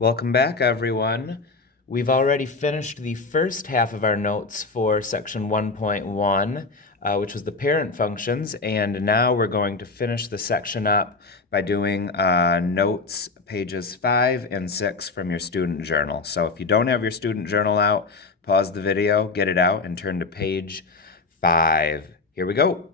Welcome back, everyone. We've already finished the first half of our notes for section 1.1, which was the parent functions, and now we're going to finish the section up by doing notes pages 5 and 6 from your student journal. So if you don't have your student journal out, pause the video, get it out, and turn to page 5. Here we go.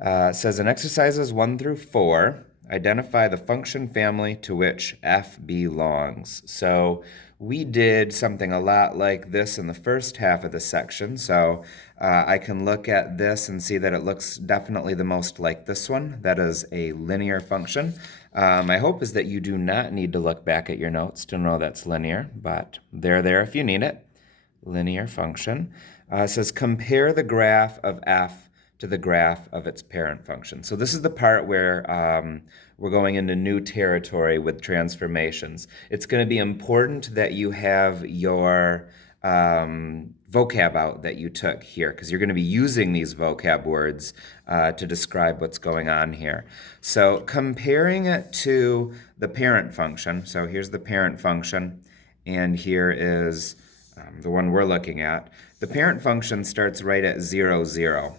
It says in exercises 1 through 4, identify the function family to which f belongs. So we did something a lot like this in the first half of the section. So I can look at this and see that it looks definitely the most like this one. That is a linear function. My hope is that you do not need to look back at your notes to know that's linear, but they're there if you need it. Linear function. It says compare the graph of f to the graph of its parent function. So this is the part where we're going into new territory with transformations. It's going to be important that you have your vocab out that you took here, because you're going to be using these vocab words to describe what's going on here. So comparing it to the parent function, so here's the parent function, and here is the one we're looking at. The parent function starts right at 0, 0.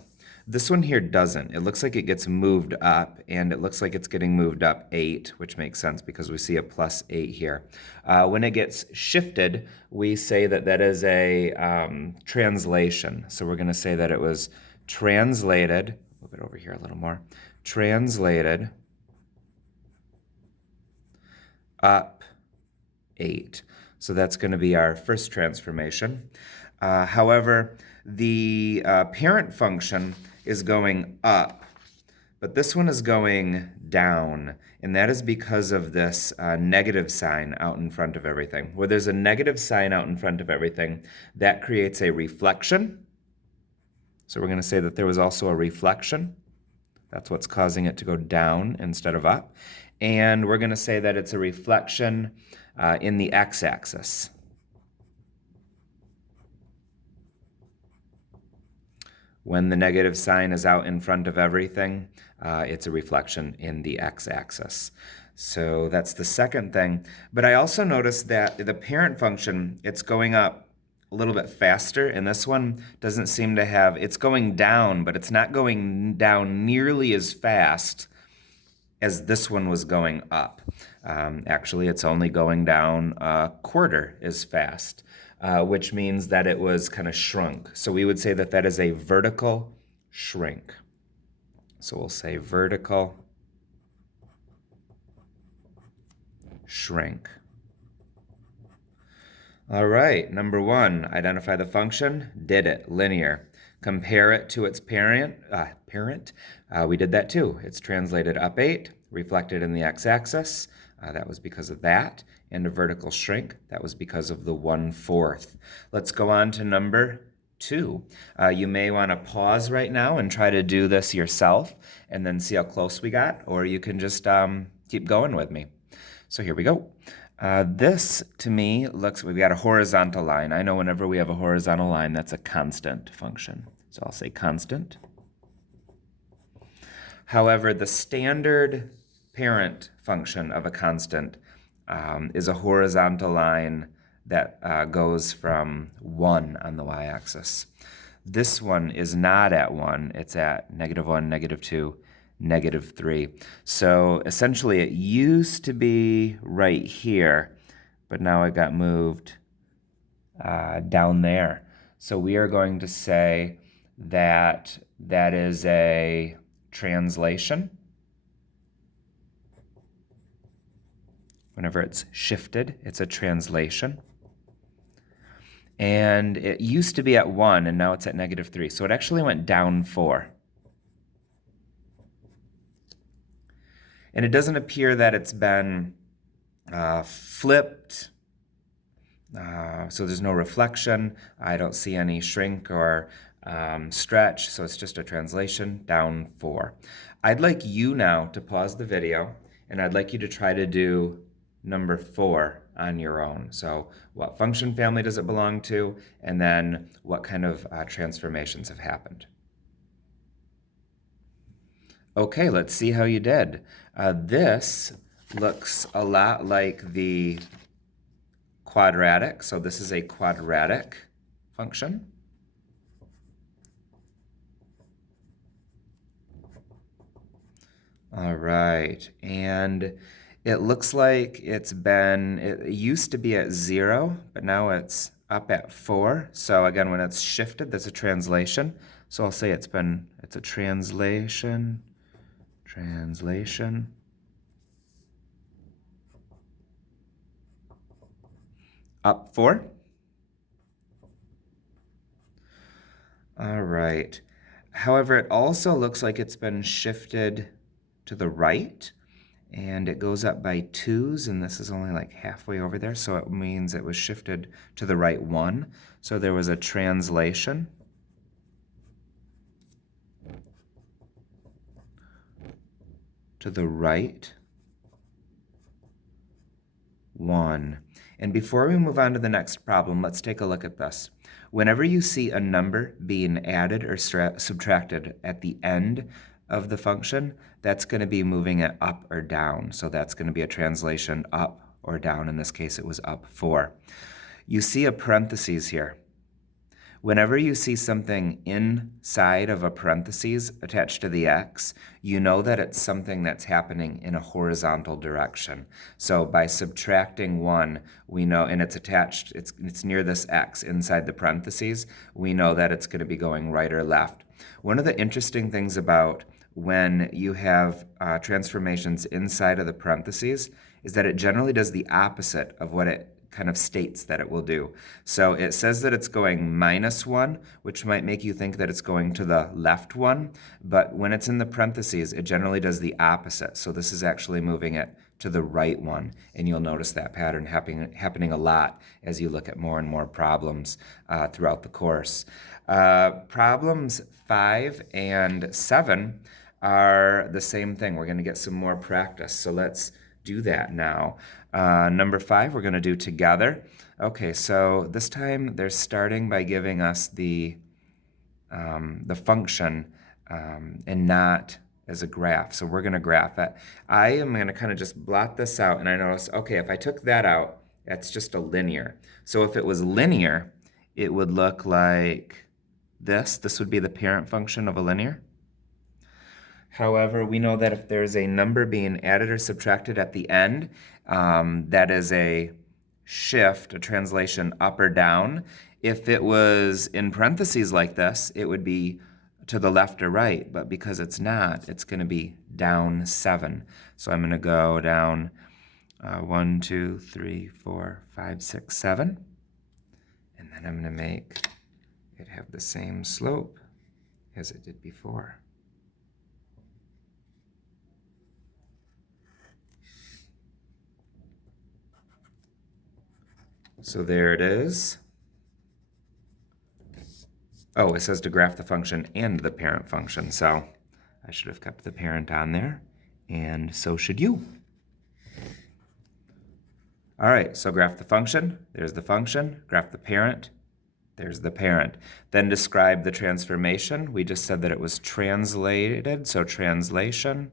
This one here doesn't. It looks like it gets moved up, and it looks like it's getting moved up 8, which makes sense because we see a plus 8 here. When it gets shifted, we say that that is a translation. So we're going to say that it was translated, move it over here a little more, translated up 8. So that's going to be our first transformation. However, the parent function is going up, but this one is going down, and that is because of this negative sign out in front of everything. Where there's a negative sign out in front of everything, that creates a reflection. So we're going to say that there was also a reflection. That's what's causing it to go down instead of up. And we're going to say that it's a reflection in the x-axis. When the negative sign is out in front of everything, it's a reflection in the x-axis. So that's the second thing. But I also noticed that the parent function, it's going up a little bit faster, and this one doesn't seem to have, it's going down, but it's not going down nearly as fast as this one was going up. Actually, it's only going down a quarter as fast, which means that it was kind of shrunk. So we would say that that is a vertical shrink. So we'll say vertical shrink. All right, number 1, identify the function. Did it, linear. Compare it to its parent. We did that too. It's translated up 8, reflected in the x-axis. That was because of that. And a vertical shrink. That was because of the 1/4. Let's go on to number 2. You may want to pause right now and try to do this yourself and then see how close we got, or you can just keep going with me. So here we go. This, to me, looks, we've got a horizontal line. I know whenever we have a horizontal line, that's a constant function. So I'll say constant. However, the standard parent function of a constant is a horizontal line that goes from 1 on the y-axis. This one is not at 1. It's at -1, -2, -3. So essentially it used to be right here, but now it got moved down there. So we are going to say that that is a translation. Whenever it's shifted, it's a translation. And it used to be at 1, and now it's at -3. So it actually went down 4. And it doesn't appear that it's been flipped. So there's no reflection. I don't see any shrink or stretch, so it's just a translation, down 4. I'd like you now to pause the video, and I'd like you to try to do number 4 on your own. So what function family does it belong to, and then what kind of transformations have happened. Okay, let's see how you did. This looks a lot like the quadratic, so this is a quadratic function. All right, and it looks like it used to be at 0, but now it's up at 4. So again, when it's shifted, there's a translation. So I'll say it's a translation, up 4. All right. However, it also looks like it's been shifted to the right, and it goes up by 2s, and this is only like halfway over there, so it means it was shifted to the right 1. So there was a translation. To the right 1. And before we move on to the next problem, let's take a look at this. Whenever you see a number being added or subtracted at the end of the function, that's going to be moving it up or down. So that's going to be a translation up or down. In this case, it was up 4. You see a parentheses here. Whenever you see something inside of a parentheses attached to the x, you know that it's something that's happening in a horizontal direction. So by subtracting 1, we know, and it's attached, it's near this x inside the parentheses, we know that it's going to be going right or left. One of the interesting things about when you have transformations inside of the parentheses is that it generally does the opposite of what it kind of states that it will do. So it says that it's going -1, which might make you think that it's going to the left one, but when it's in the parentheses, it generally does the opposite. So this is actually moving it to the right one, and you'll notice that pattern happening a lot as you look at more and more problems throughout the course. Problems 5 and 7 are the same thing. We're going to get some more practice, so let's do that now. Number 5, we're going to do together. Okay, so this time they're starting by giving us the function and not as a graph. So we're going to graph it. I am going to kind of just blot this out, and I notice, okay, if I took that out, that's just a linear. So if it was linear, it would look like this. This would be the parent function of a linear. However, we know that if there's a number being added or subtracted at the end, that is a shift, a translation up or down. If it was in parentheses like this, it would be to the left or right, but because it's not, it's going to be down 7. So I'm going to go down 1, 2, 3, 4, 5, 6, 7. And then I'm going to make it have the same slope as it did before. So there it is. Oh, it says to graph the function and the parent function, so I should have kept the parent on there, and so should you. All right, so graph the function, there's the function, graph the parent, there's the parent. Then describe the transformation. We just said that it was translated, so translation,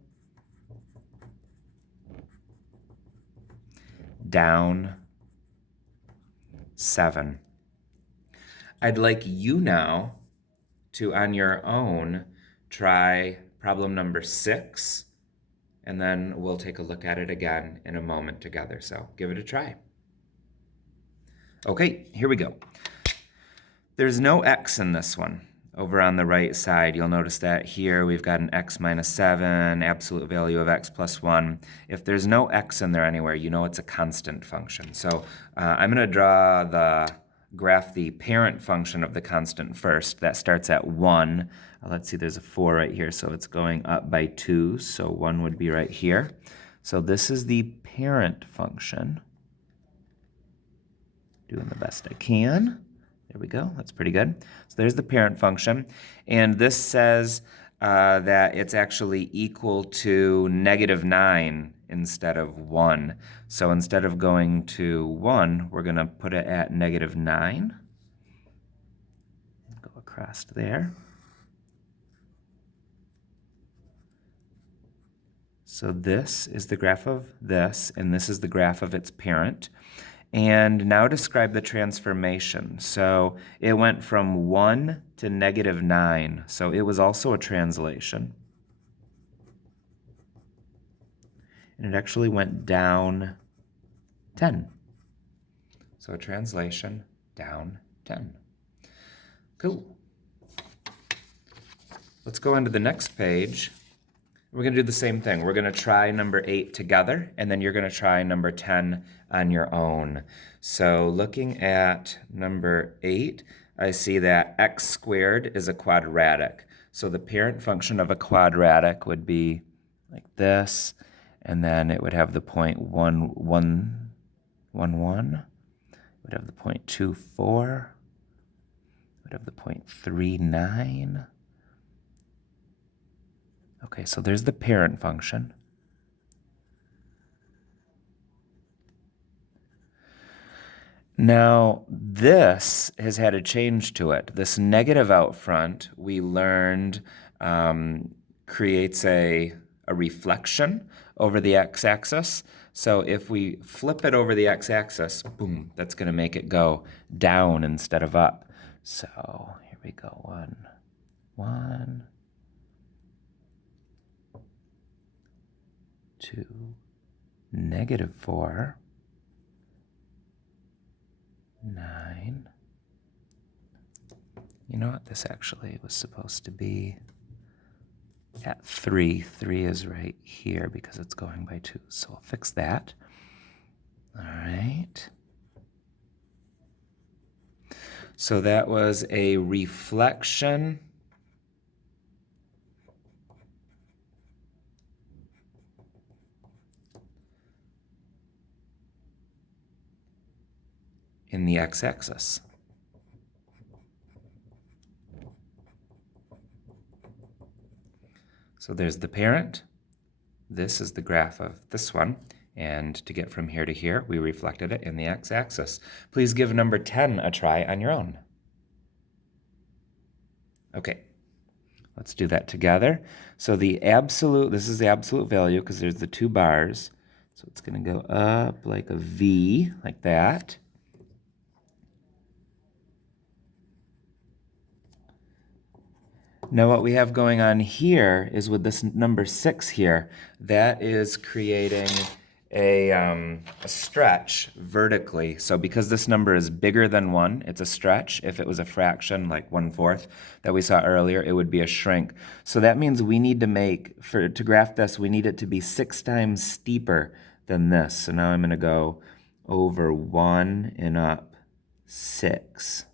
down 7. I'd like you now to, on your own, try problem number 6, and then we'll take a look at it again in a moment together. So give it a try. Okay, here we go. There's no x in this one. Over on the right side, you'll notice that here we've got an x minus 7, absolute value of x plus 1. If there's no x in there anywhere, you know it's a constant function. So I'm going to graph the parent function of the constant first. That starts at 1. Let's see, there's a 4 right here, so it's going up by 2, so 1 would be right here. So this is the parent function. Doing the best I can. There we go, that's pretty good. So there's the parent function, and this says that it's actually equal to -9 instead of 1. So instead of going to 1, we're going to put it at -9. Go across there. So this is the graph of this, and this is the graph of its parent. And now describe the transformation. So it went from 1 to -9. So it was also a translation. And it actually went down 10. So a translation down 10. Cool. Let's go into the next page. We're going to do the same thing. We're going to try number 8 together, and then you're going to try number 10 on your own. So looking at number 8, I see that x squared is a quadratic. So the parent function of a quadratic would be like this, and then it would have the point 1, 1, 1, 1. It would have the point 2, 4. It would have the point 3, 9. Okay, so there's the parent function. Now, this has had a change to it. This negative out front, we learned, creates a reflection over the x-axis. So if we flip it over the x-axis, boom, that's going to make it go down instead of up. So here we go, 1, 1. 2, -4, 9. You know what? This actually was supposed to be at 3. 3 is right here because it's going by 2. So I'll fix that. All right. So that was a reflection in the x-axis. So there's the parent. This is the graph of this one. And to get from here to here, we reflected it in the x-axis. Please give number 10 a try on your own. Okay, let's do that together. So the absolute, this is the absolute value because there's the 2 bars. So it's going to go up like a V, like that. Now what we have going on here is with this number 6 here, that is creating a stretch vertically. So because this number is bigger than 1, it's a stretch. If it was a fraction like 1/4 that we saw earlier, it would be a shrink. So that means we need to make, to graph this, we need it to be 6 times steeper than this. So now I'm going to go over 1 and up 6.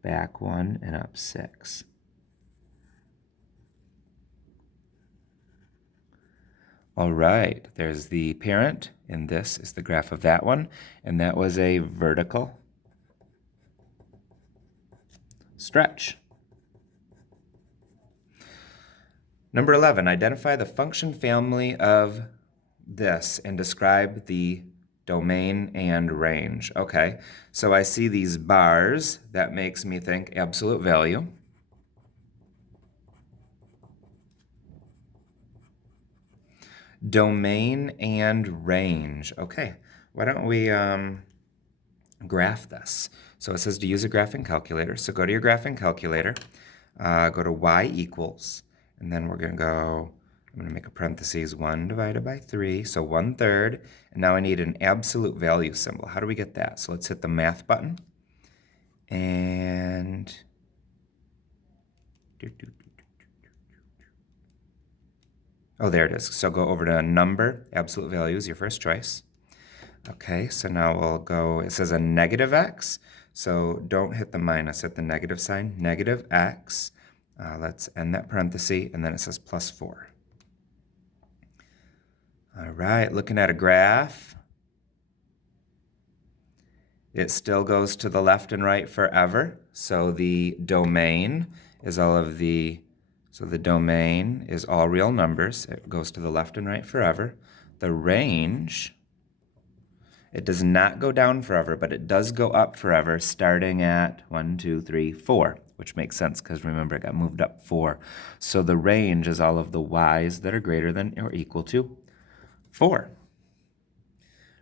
Back 1 and up 6. All right, there's the parent, and this is the graph of that one, and that was a vertical stretch. Number 11, identify the function family of this and describe the domain and range. Okay, so I see these bars. That makes me think absolute value. Domain and range. Okay, why don't we graph this? So it says to use a graphing calculator. So go to your graphing calculator, go to y equals, and then we're going to go, I'm going to make a parentheses, 1 divided by 3, so 1/3. And now I need an absolute value symbol. How do we get that? So let's hit the math button. And oh, there it is. So go over to number, absolute value is your first choice. Okay, so now we'll go, it says a negative x. So don't hit the minus, hit the negative sign, negative x. Let's end that parenthesis, and then it says +4. All right, looking at a graph. It still goes to the left and right forever. So the domain is all of the, so the domain is all real numbers. It goes to the left and right forever. The range, it does not go down forever, but it does go up forever, starting at 1, 2, 3, 4, which makes sense because remember it got moved up 4. So the range is all of the y's that are greater than or equal to 4.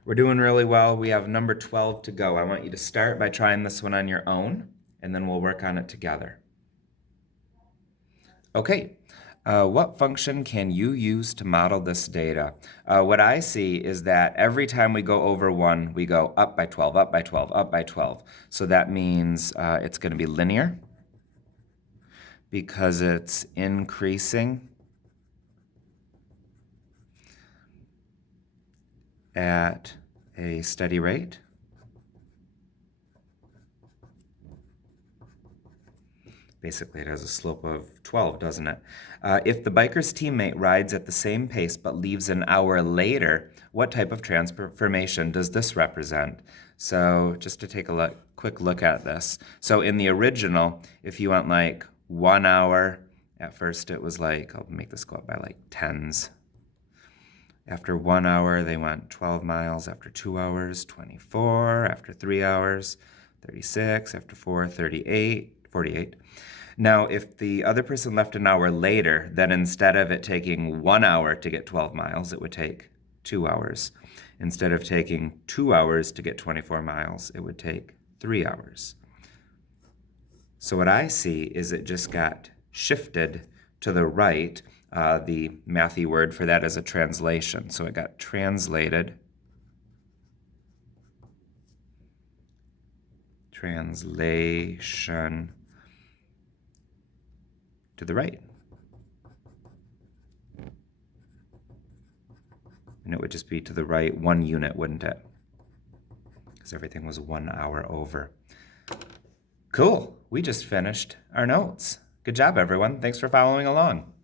We're doing really well. We have number 12 to go. I want you to start by trying this one on your own, and then we'll work on it together. Okay, what function can you use to model this data? What I see is that every time we go over 1, we go up by 12, up by 12, up by 12. So that means it's going to be linear because it's increasing at a steady rate. Basically, it has a slope of 12, doesn't it? If the biker's teammate rides at the same pace but leaves an hour later, what type of transformation does this represent? So just to take a quick look at this. So in the original, if you went like 1 hour, at first it was like, I'll make this go up by like tens. After 1 hour, they went 12 miles. After 2 hours, 24. After 3 hours, 36. After 4, 38, 48. Now, if the other person left an hour later, then instead of it taking 1 hour to get 12 miles, it would take 2 hours. Instead of taking 2 hours to get 24 miles, it would take 3 hours. So what I see is it just got shifted to the right. The mathy word for that is a translation. So it got translated. Translation to the right. And it would just be to the right 1 unit, wouldn't it? Because everything was 1 hour over. Cool. We just finished our notes. Good job, everyone. Thanks for following along.